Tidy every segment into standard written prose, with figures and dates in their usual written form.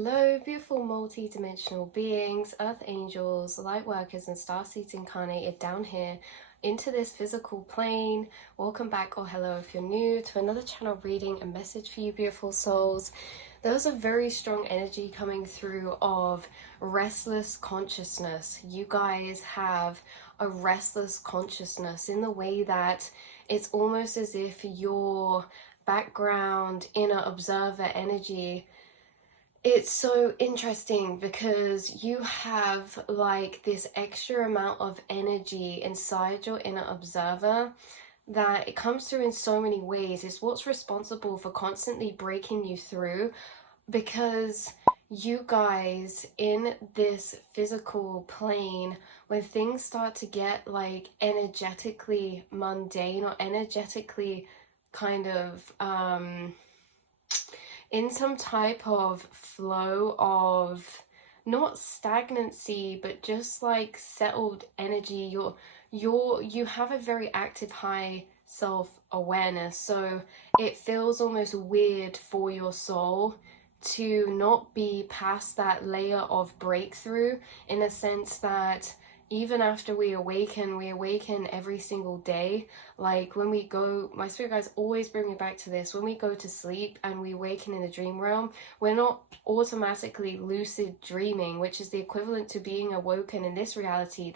Hello, beautiful multi-dimensional beings, earth angels, light workers, and star seeds incarnated down here into this physical plane. Welcome back, or hello if you're new, to another channel reading. A message for you, beautiful souls. There was a very strong energy coming through of restless consciousness. You guys have a restless consciousness in the way that it's almost as if your background inner observer energy, it's so interesting because you have like this extra amount of energy inside your inner observer that it comes through in so many ways. It's what's responsible for constantly breaking you through, because you guys in this physical plane, when things start to get like energetically mundane or energetically kind of in some type of flow of not stagnancy but just like settled energy, you have a very active high self-awareness, so it feels almost weird for your soul to not be past that layer of breakthrough, in a sense that even after we awaken every single day. Like when we go, my spirit guides always bring me back to this, when we go to sleep and we awaken in the dream realm, we're not automatically lucid dreaming, which is the equivalent to being awoken in this reality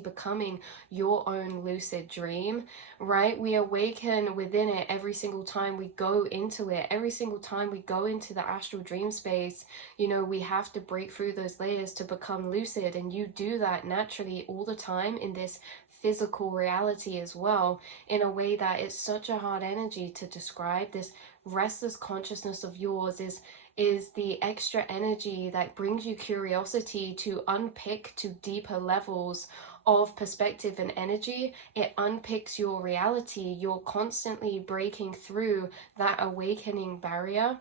becoming your own lucid dream, right? We awaken within it every single time we go into it. Every single time we go into the astral dream space, you know, we have to break through those layers to become lucid, and you do that naturally all the time in this physical reality as well, in a way that it's such a hard energy to describe. This restless consciousness of yours is the extra energy that brings you curiosity to unpick to deeper levels of perspective and energy. It unpicks your reality. You're constantly breaking through that awakening barrier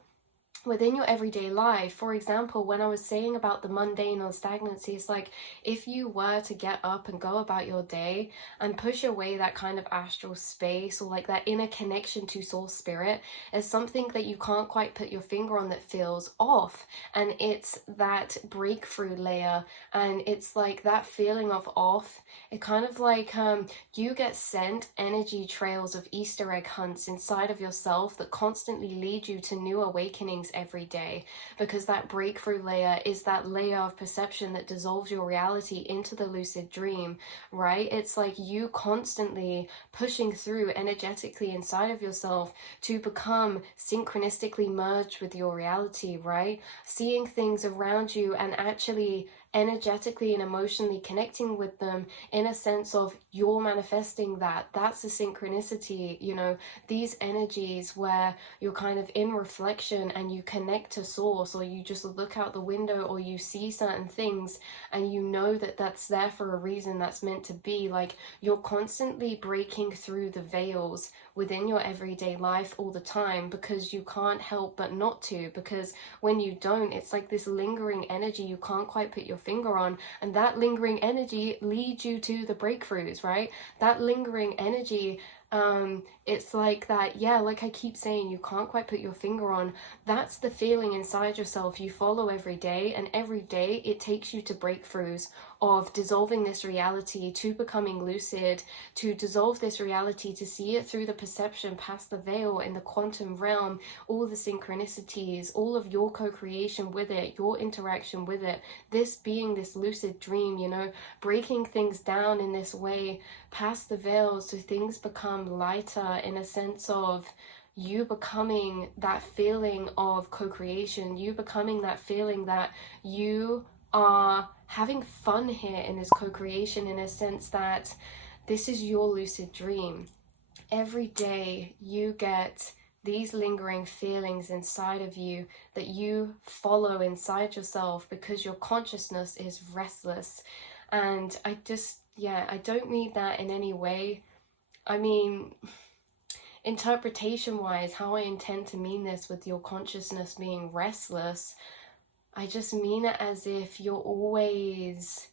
within your everyday life. For example, when I was saying about the mundane or stagnancy, it's like if you were to get up and go about your day and push away that kind of astral space, or like that inner connection to soul spirit, is something that you can't quite put your finger on that feels off. And it's that breakthrough layer, and it's like that feeling of off. It kind of like you get sent energy trails of Easter egg hunts inside of yourself that constantly lead you to new awakenings every day, because that breakthrough layer is that layer of perception that dissolves your reality into the lucid dream, right? It's like you constantly pushing through energetically inside of yourself to become synchronistically merged with your reality, right? Seeing things around you and actually energetically and emotionally connecting with them, in a sense of you're manifesting that. That's the synchronicity, you know, these energies where you're kind of in reflection and you connect to source, or you just look out the window or you see certain things and you know that that's there for a reason, that's meant to be. Like you're constantly breaking through the veils within your everyday life all the time, because you can't help but not to, because when you don't, it's like this lingering energy you can't quite put your finger on, and that lingering energy leads you to the breakthroughs, right? That lingering energy, it's like that, yeah, like I keep saying, you can't quite put your finger on. That's the feeling inside yourself you follow every day, and every day it takes you to breakthroughs of dissolving this reality to becoming lucid, to dissolve this reality, to see it through the perception past the veil in the quantum realm, all the synchronicities, all of your co-creation with it, your interaction with it, this being this lucid dream, you know, breaking things down in this way past the veil so things become lighter, in a sense of you becoming that feeling of co-creation, you becoming that feeling that you are having fun here in this co-creation, in a sense that this is your lucid dream. Every day you get these lingering feelings inside of you that you follow inside yourself because your consciousness is restless. And I just, yeah, I don't mean that in any way. I mean, interpretation wise, how I intend to mean this with your consciousness being restless, I just mean it as if you're always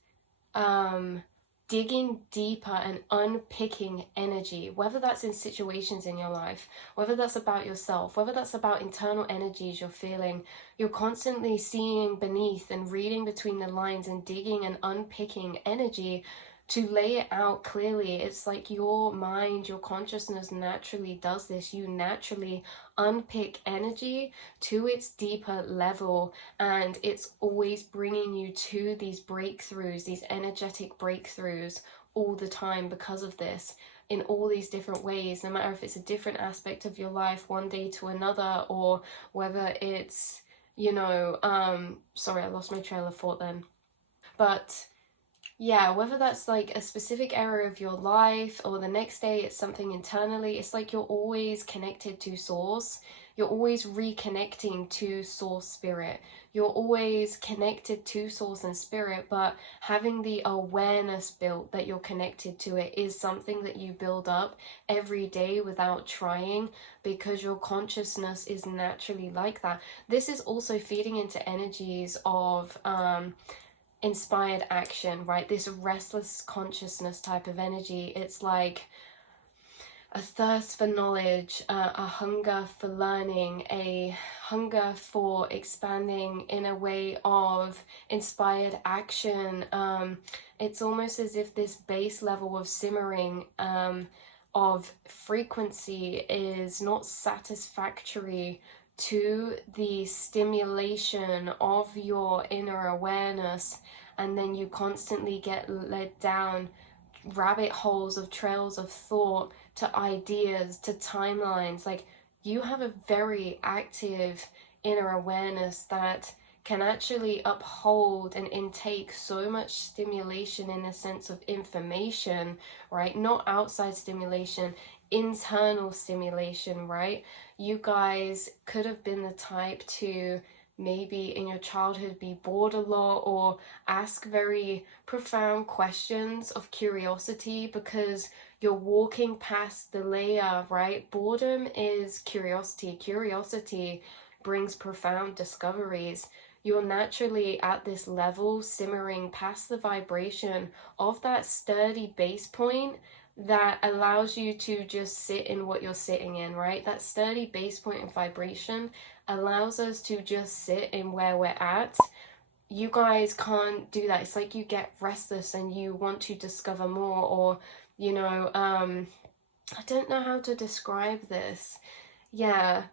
digging deeper and unpicking energy, whether that's in situations in your life, whether that's about yourself, whether that's about internal energies you're feeling. You're constantly seeing beneath and reading between the lines and digging and unpicking energy to lay it out clearly. It's like your mind, your consciousness naturally does this. You naturally unpick energy to its deeper level, and it's always bringing you to these breakthroughs, these energetic breakthroughs all the time because of this, in all these different ways, no matter if it's a different aspect of your life one day to another, or whether it's, sorry, I lost my trail of thought then. But yeah, whether that's like a specific area of your life or the next day it's something internally, it's like you're always connected to source. You're always reconnecting to source spirit. You're always connected to source and spirit, but having the awareness built that you're connected to it is something that you build up every day without trying, because your consciousness is naturally like that. This is also feeding into energies of inspired action, right? This restless consciousness type of energy. It's like a thirst for knowledge, a hunger for learning, a hunger for expanding in a way of inspired action. It's almost as if this base level of simmering of frequency is not satisfactory to the stimulation of your inner awareness, and then you constantly get led down rabbit holes of trails of thought to ideas to timelines. Like, you have a very active inner awareness that can actually uphold and intake so much stimulation in a sense of information, right? Not outside stimulation, internal stimulation, right? You guys could have been the type to maybe in your childhood be bored a lot, or ask very profound questions of curiosity, because you're walking past the layer, right? Boredom is curiosity. Curiosity brings profound discoveries. You're naturally at this level, simmering past the vibration of that sturdy base point that allows you to just sit in what you're sitting in, right? That sturdy base point of vibration allows us to just sit in where we're at. You guys can't do that. It's like you get restless and you want to discover more, or I don't know how to describe this. Yeah,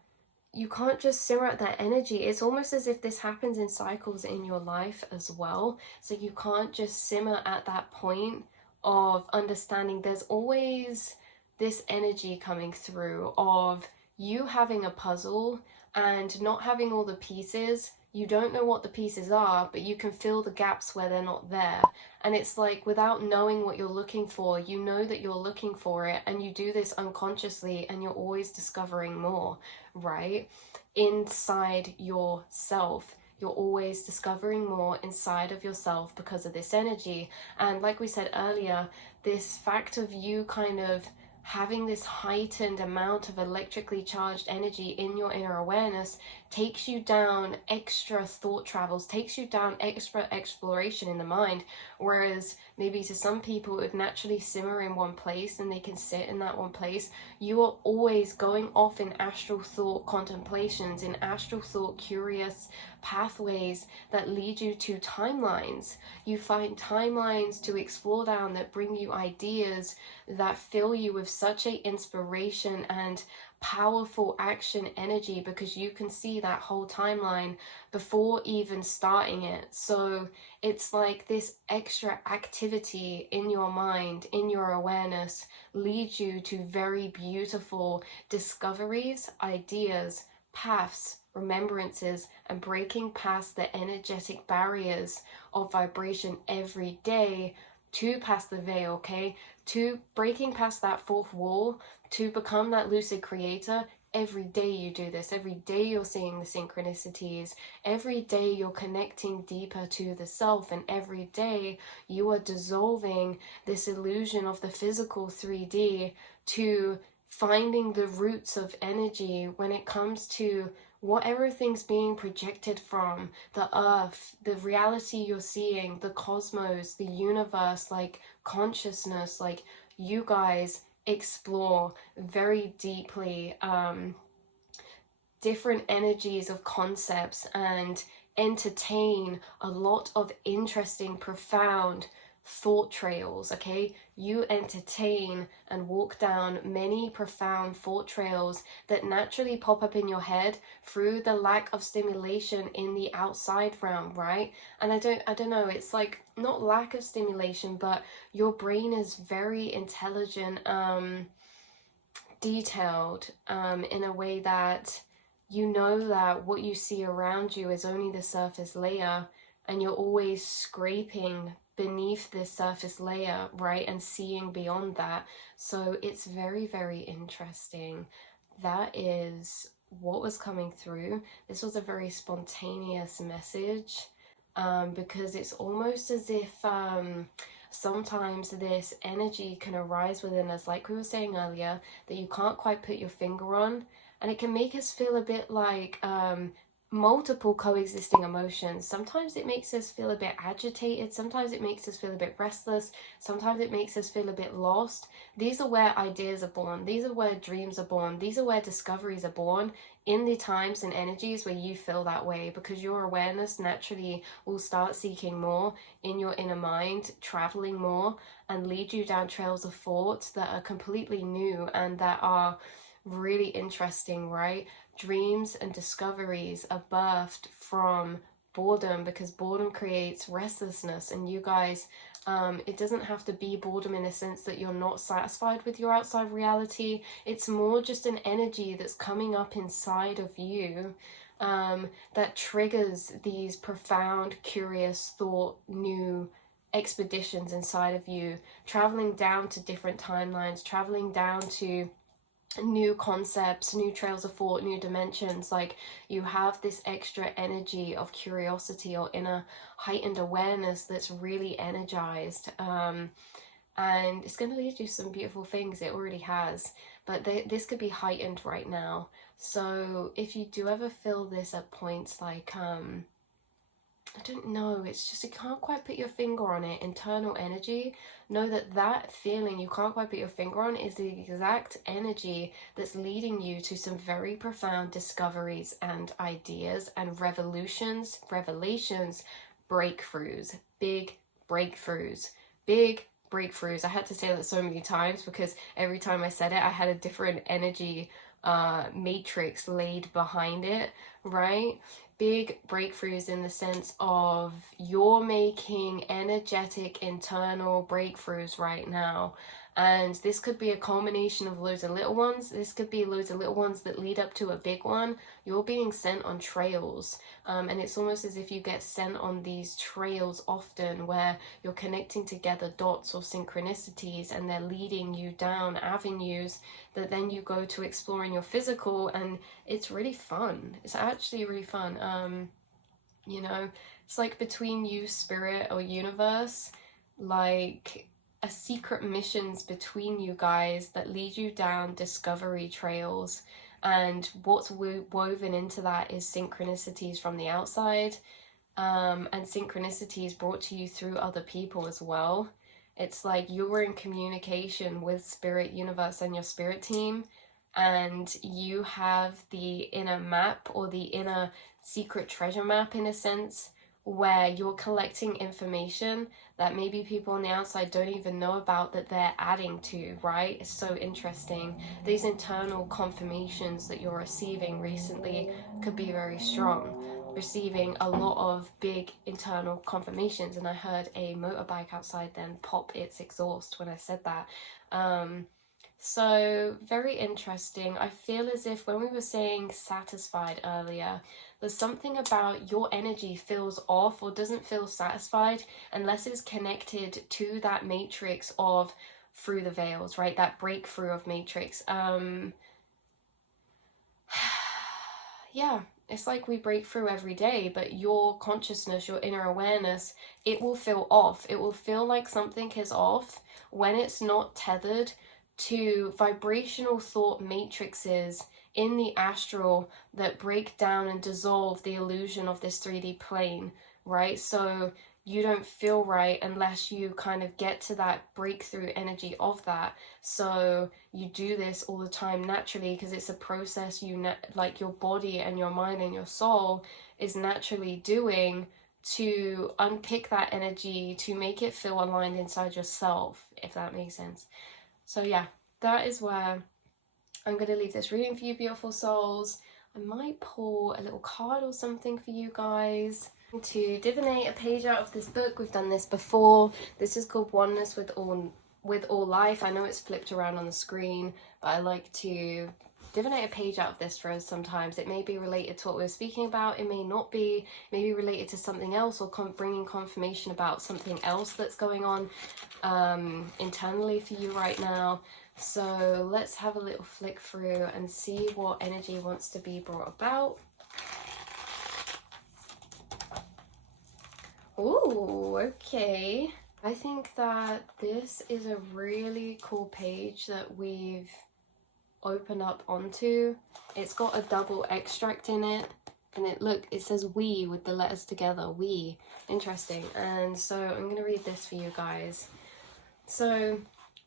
you can't just simmer at that energy. It's almost as if this happens in cycles in your life as well. So you can't just simmer at that point of understanding. There's always this energy coming through of you having a puzzle and not having all the pieces. You don't know what the pieces are, but you can fill the gaps where they're not there. And it's like, without knowing what you're looking for, you know that you're looking for it, and you do this unconsciously, and you're always discovering more, right? Inside yourself. You're always discovering more inside of yourself because of this energy. And like we said earlier, this fact of you kind of having this heightened amount of electrically charged energy in your inner awareness takes you down extra thought travels, takes you down extra exploration in the mind. Whereas maybe to some people it would naturally simmer in one place and they can sit in that one place. You are always going off in astral thought contemplations, in astral thought curious pathways that lead you to timelines. You find timelines to explore down that bring you ideas that fill you with such a inspiration and powerful action energy, because you can see that whole timeline before even starting it. So it's like this extra activity in your mind, in your awareness, leads you to very beautiful discoveries, ideas, paths, remembrances, and breaking past the energetic barriers of vibration every day to pass the veil, okay? To breaking past that fourth wall, to become that lucid creator. Every day you do this. Every day you're seeing the synchronicities. Every day you're connecting deeper to the self. And every day you are dissolving this illusion of the physical 3D to finding the roots of energy when it comes to what everything's being projected from, the earth, the reality you're seeing, the cosmos, the universe, like consciousness, like you guys explore very deeply different energies of concepts and entertain a lot of interesting, profound thought trails. Okay, you entertain and walk down many profound thought trails that naturally pop up in your head through the lack of stimulation in the outside realm, right? And I don't know, it's like not lack of stimulation, but your brain is very intelligent, detailed, in a way that you know that what you see around you is only the surface layer, and you're always scraping beneath this surface layer, right? And seeing beyond that. So it's very, very interesting. That is what was coming through. This was a very spontaneous message, because it's almost as if sometimes this energy can arise within us, like we were saying earlier, that you can't quite put your finger on, and it can make us feel a bit like multiple coexisting emotions. Sometimes it makes us feel a bit agitated, sometimes it makes us feel a bit restless, sometimes it makes us feel a bit lost. These are where ideas are born, these are where dreams are born, these are where discoveries are born, in the times and energies where you feel that way, because your awareness naturally will start seeking more in your inner mind, traveling more, and lead you down trails of thought that are completely new and that are really interesting, right? Dreams and discoveries are birthed from boredom, because boredom creates restlessness. And you guys, it doesn't have to be boredom in a sense that you're not satisfied with your outside reality. It's more just an energy that's coming up inside of you, that triggers these profound, curious thought, new expeditions inside of you, traveling down to different timelines, traveling down to new concepts, new trails of thought, new dimensions. Like, you have this extra energy of curiosity or inner heightened awareness that's really energized, and it's going to lead you some beautiful things. It already has, but this could be heightened right now. So if you do ever feel this at points, like I don't know, it's just you can't quite put your finger on it, internal energy, know that that feeling you can't quite put your finger on is the exact energy that's leading you to some very profound discoveries and ideas and revolutions, revelations, breakthroughs, big breakthroughs, big breakthroughs. I had to say that so many times because every time I said it, I had a different energy matrix laid behind it, right? Big breakthroughs in the sense of you're making energetic internal breakthroughs right now. And this could be a culmination of loads of little ones. This could be loads of little ones that lead up to a big one. You're being sent on trails. And it's almost as if you get sent on these trails often, where you're connecting together dots or synchronicities, and they're leading you down avenues that then you go to explore in your physical, and it's really fun. It's actually really fun. You know, it's like between you, spirit, or universe, like a secret missions between you guys that lead you down discovery trails. And what's woven into that is synchronicities from the outside, and synchronicities brought to you through other people as well. It's like you're in communication with spirit, universe, and your spirit team, and you have the inner map, or the inner secret treasure map in a sense, where you're collecting information that maybe people on the outside don't even know about, that they're adding to, right? It's so interesting. These internal confirmations that you're receiving recently could be very strong, receiving a lot of big internal confirmations. And I heard a motorbike outside then pop its exhaust when I said that. So very interesting. I feel as if when we were saying satisfied earlier, there's something about your energy feels off or doesn't feel satisfied unless it's connected to that matrix of through the veils, right? That breakthrough of matrix. Yeah, it's like we break through every day, but your consciousness, your inner awareness, it will feel off. It will feel like something is off when it's not tethered to vibrational thought matrices in the astral that break down and dissolve the illusion of this 3D plane, right? So you don't feel right unless you kind of get to that breakthrough energy of that. So you do this all the time naturally because it's a process like your body and your mind and your soul is naturally doing to unpick that energy, to make it feel aligned inside yourself, if that makes sense. So yeah, that is where I'm going to leave this reading for you, beautiful souls. I might pull a little card or something for you guys to divinate a page out of this book. We've done this before. This is called Oneness with All Life. I know it's flipped around on the screen, but I like to divinate a page out of this for us sometimes. It may be related to what we were speaking about. It may not be. Maybe related to something else, or bringing confirmation about something else that's going on internally for you right now. So let's have a little flick through and see what energy wants to be brought about. Ooh, okay. I think that this is a really cool page that we've opened up onto. It's got a double extract in it, and it says we with the letters together, we. Interesting. And so I'm going to read this for you guys. So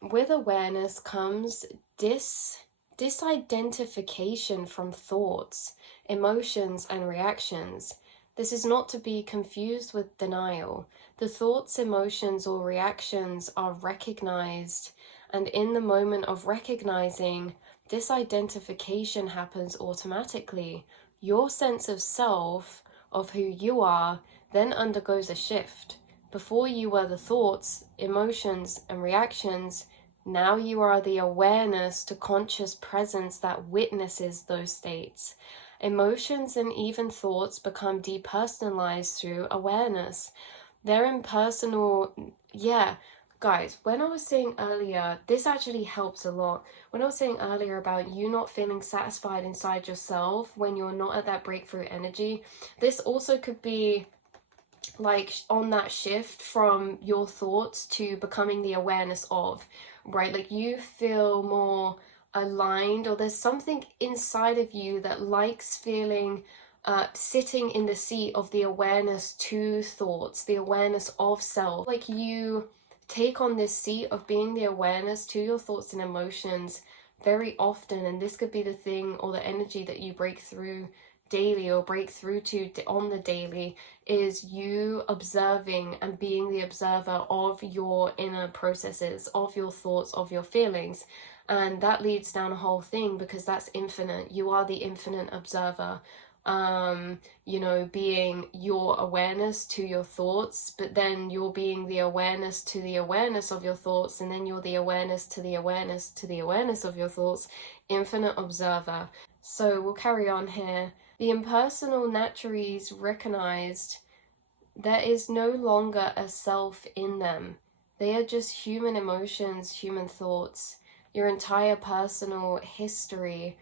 with awareness comes disidentification from thoughts, emotions, and reactions. This is not to be confused with denial. The thoughts, emotions, or reactions are recognized, and in the moment of recognizing, disidentification happens automatically. Your sense of self, of who you are, then undergoes a shift. Before you were the thoughts, emotions, and reactions. Now you are the awareness to conscious presence that witnesses those states. Emotions and even thoughts become depersonalized through awareness. They're impersonal. Yeah, guys, when I was saying earlier, this actually helps a lot. When I was saying earlier about you not feeling satisfied inside yourself when you're not at that breakthrough energy, this also could be like on that shift from your thoughts to becoming the awareness of, right? Like you feel more aligned, or there's something inside of you that likes feeling sitting in the seat of the awareness to thoughts, the awareness of self. Like you take on this seat of being the awareness to your thoughts and emotions very often, and this could be the thing or the energy that you break through daily or break through to on the daily, is you observing and being the observer of your inner processes, of your thoughts, of your feelings. And that leads down a whole thing because that's infinite. You are the infinite observer. You know, being your awareness to your thoughts, but then you're being the awareness to the awareness of your thoughts, and then you're the awareness to the awareness to the awareness of your thoughts. Infinite observer. So we'll carry on here. The impersonal natures recognized there is no longer a self in them. They are just human emotions, human thoughts, your entire personal history,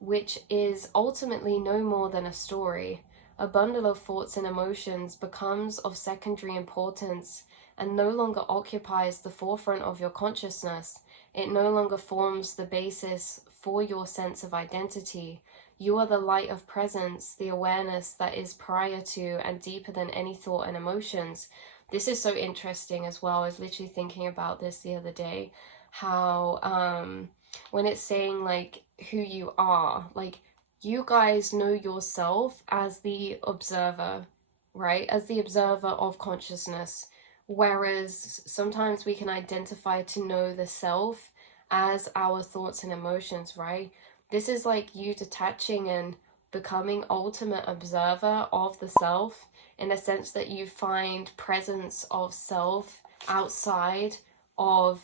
which is ultimately no more than a story. A bundle of thoughts and emotions becomes of secondary importance and no longer occupies the forefront of your consciousness. It no longer forms the basis for your sense of identity. You are the light of presence, the awareness that is prior to and deeper than any thought and emotions. This is so interesting as well. I was literally thinking about this the other day, how when it's saying like who you are, like you guys know yourself as the observer, right? As the observer of consciousness. Whereas sometimes we can identify to know the self as our thoughts and emotions, right? This is like you detaching and becoming ultimate observer of the self, in a sense that you find presence of self outside of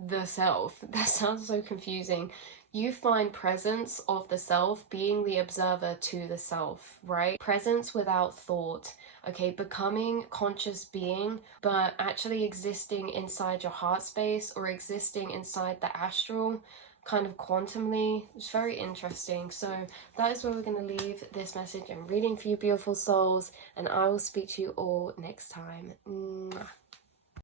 the self. That sounds so confusing. You find presence of the self being the observer to the self, right? Presence without thought, okay? Becoming conscious being, but actually existing inside your heart space or existing inside the astral, kind of quantumly. It's very interesting. So that is where we're going to leave this message and reading for you, beautiful souls, and I will speak to you all next time. Mwah.